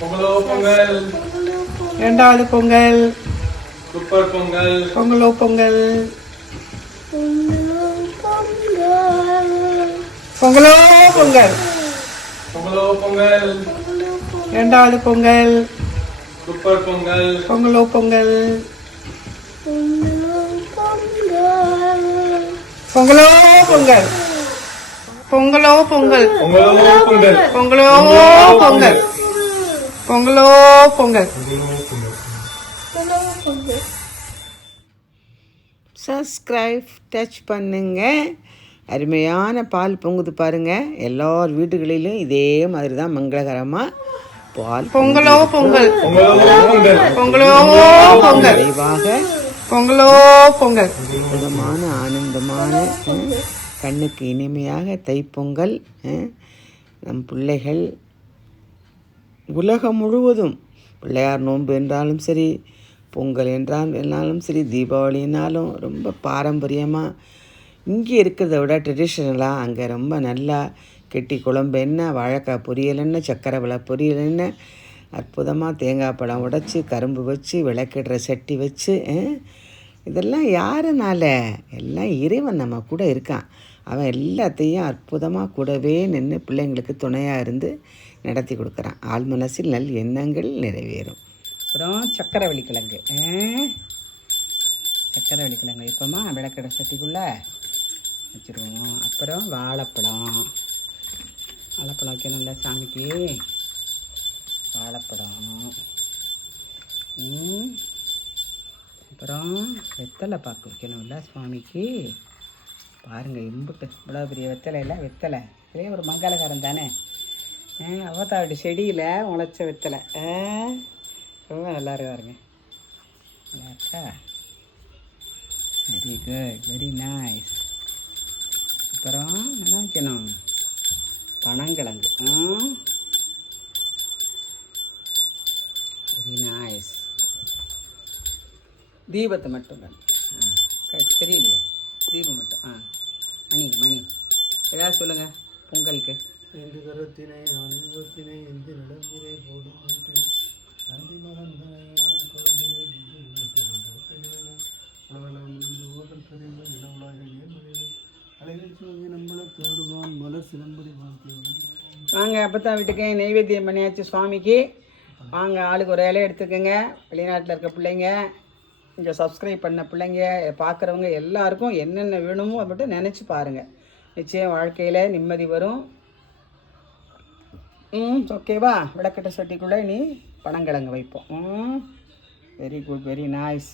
பொங்கலோ பொங்கல். இரண்டாவது பொங்கல். சூப்பர் பொங்கல். பொங்கலோ பொங்கல். பொங்கலோ பொங்கல். பொங்கலோ பொங்கல். இரண்டாவது பொங்கல். சூப்பர் பொங்கல். பொங்கலோ பொங்கல். பொங்கலோ பொங்கல். பொங்கலோ பொங்கல். பொங்கலோ பொங்கல். பொங்கலோ பொங்கல். பொங்கலோ பொங்கல். சப்ஸ்கிரைப் டச் பண்ணுங்க. அருமையான பால் பொங்குது பாருங்க. எல்லார் வீடுகளிலும் இதே மாதிரி தான் மங்களகரமாக பால் பொங்கலோ பொங்கல். பொங்கலோ பொங்கல். நிறைவாக பொங்கலோ பொங்கல். அற்புதமான ஆனந்தமான கண்ணுக்கு இனிமையாக தைப்பொங்கல். நம் பிள்ளைகள் உலகம் முழுவதும் பிள்ளையார் நோன்பு என்றாலும் சரி, பொங்கல் என்றாலும் சரி, தீபாவளினாலும் ரொம்ப பாரம்பரியமாக இங்கே இருக்கிறத விட ட்ரெடிஷ்னலாக அங்கே ரொம்ப நல்லா கெட்டி குழம்பு என்ன, வாழைக்காய் பொரியல் என்ன, சக்கரை விளை பொரியல் என்ன, அற்புதமாக தேங்காய் பழம் உடைச்சி கரும்பு வச்சு விளக்கிடுற சட்டி வச்சு இதெல்லாம் யாருனால? எல்லாம் இறைவன் நம்ம கூட இருக்கான். அவன் எல்லாத்தையும் அற்புதமாக கூடவே நின்று பிள்ளைங்களுக்கு துணையாக இருந்து நடத்தி கொடுக்குறான். ஆள் மனசில் நல் எண்ணங்கள் நிறைவேறும். அப்புறம் சக்கரை வள்ளிக்கிழங்கு. சக்கரை வள்ளிக்கிழங்கு வைப்போமா விளக்கடை சட்டிக்குள்ளே வச்சுருவோம். அப்புறம் வாழைப்பழம் வைக்கணும்ல சாமிக்கு. வாழைப்பழம். அப்புறம் வெத்தலை பாக்கு வைக்கணும்ல சுவாமிக்கு. பாருங்கள் இம்புட்டு இவ்வளோ பெரிய வெத்தலை இதே ஒரு மங்களகாரம் தானே. அவத்தாவோட செடியில் முளைச்ச வெத்தலை ரொம்ப நல்லா பாருங்க. நல்லா இருக்கா? Very good, very nice. அப்புறம் என்ன வைக்கணும்? பனங்கிழங்கு. Very nice. தீபத்தை மட்டும் தெரியலையே, தீபம் மட்டும். மணி ஏதாவது சொல்லுங்கள் பொங்கலுக்கு. எந்த கரத்தினை நான் இன்பத்தினை எந்த நிலத்தினை போடும் நந்தி மகந்தனையான குழந்தையை ஓதல் கரைந்த நிலவுலாக நேர்மறையை அலைகள் சோதி நம்மளை தேடுவான் மலர் சிலம்படி வாழ்க்கையுடன். வாங்க அப்பத்தான் வீட்டுக்கு நெய்வேத்தியம் பண்ணியாச்சு சுவாமிக்கு. வாங்க ஆளுக்கு ஒரு இலையை எடுத்துக்கோங்க. வெளிநாட்டில் இருக்க பிள்ளைங்க, இங்கே சப்ஸ்கிரைப் பண்ண பிள்ளைங்க, பார்க்குறவங்க எல்லாருக்கும் என்னென்ன வேணுமோ அதை மட்டும் நினச்சி பாருங்கள். நிச்சயம் வாழ்க்கையில் நிம்மதி வரும். ஓகேவா? விளக்கட்டை சட்டிக்குள்ளே நீ பனங்கிழங்கு வைப்போம். Very good, very nice.